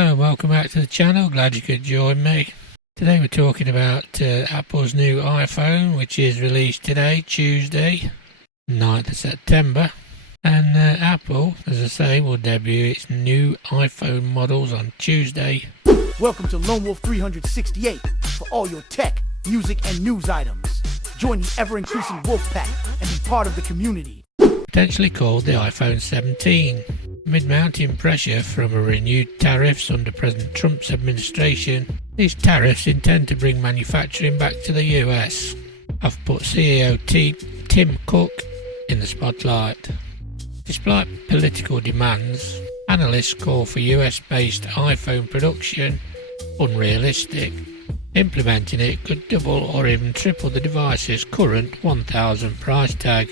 Hello and welcome back to the channel, glad you could join me. Today we're talking about Apple's new iPhone, which is released today, Tuesday, 9th of September. And Apple, as I say, will debut its new iPhone models on Tuesday. Welcome to Lone Wolf 368 for all your tech, music, and news items. Join the ever-increasing Wolf Pack and be part of the community. Potentially called the iPhone 17. Amid mounting pressure from a renewed tariffs under President Trump's administration, these tariffs intend to bring manufacturing back to the US. I've put CEO Tim Cook in the spotlight. Despite political demands, analysts call for US-based iPhone production unrealistic. Implementing it could double or even triple the device's current $1,000 price tag.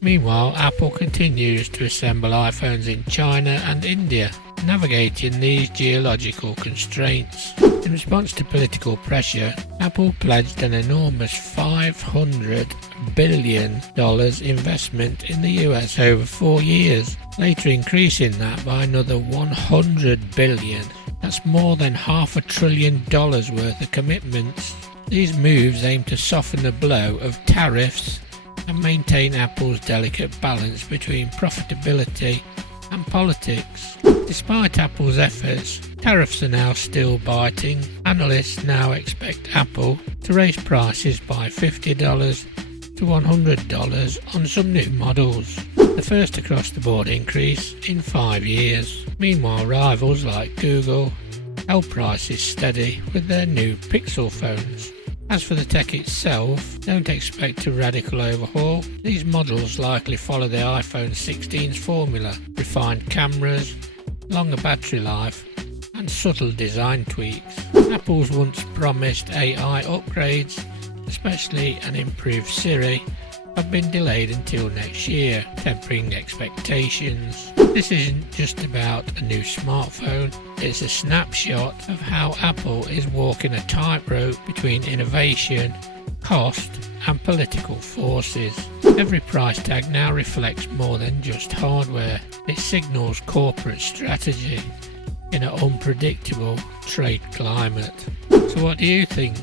Meanwhile, Apple continues to assemble iPhones in China and India, navigating these geological constraints. In response to political pressure, Apple pledged an enormous $500 billion investment in the US over 4 years, later increasing that by another $100 billion. That's more than $500 billion worth of commitments. These moves aim to soften the blow of tariffs and maintain Apple's delicate balance between profitability and politics. Despite Apple's efforts, tariffs are now still biting. Analysts now expect Apple to raise prices by $50 to $100 on some new models, the first across-the-board increase in 5 years. Meanwhile, rivals like Google held prices steady with their new Pixel phones. As for the tech itself, don't expect a radical overhaul. These models likely follow the iPhone 16's formula: refined cameras, longer battery life, and subtle design tweaks. Apple's once promised AI upgrades, especially an improved Siri, have been delayed until next year, tempering expectations. This isn't just about a new smartphone, it's a snapshot of how Apple is walking a tightrope between innovation, cost, and political forces. Every price tag now reflects more than just hardware. It signals corporate strategy in an unpredictable trade climate. So what do you think?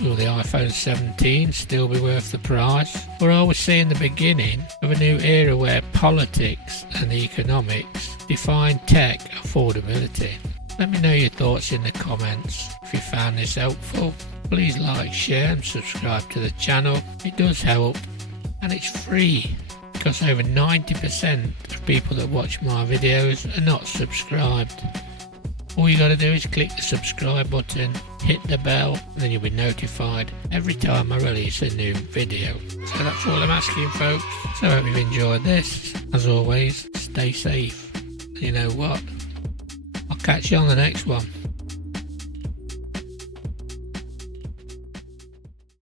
Will the iPhone 17 still be worth the price? Or are we seeing the beginning of a new era where politics and economics define tech affordability? Let me know your thoughts in the comments. If you found this helpful, please like, share and subscribe to the channel. It does help and it's free, because over 90% of people that watch my videos are not subscribed. All you gotta do is click the subscribe button, hit the bell, and then you'll be notified every time I release a new video. So that's all I'm asking, folks. So I hope you've enjoyed this. As always, stay safe. You know what? I'll catch you on the next one.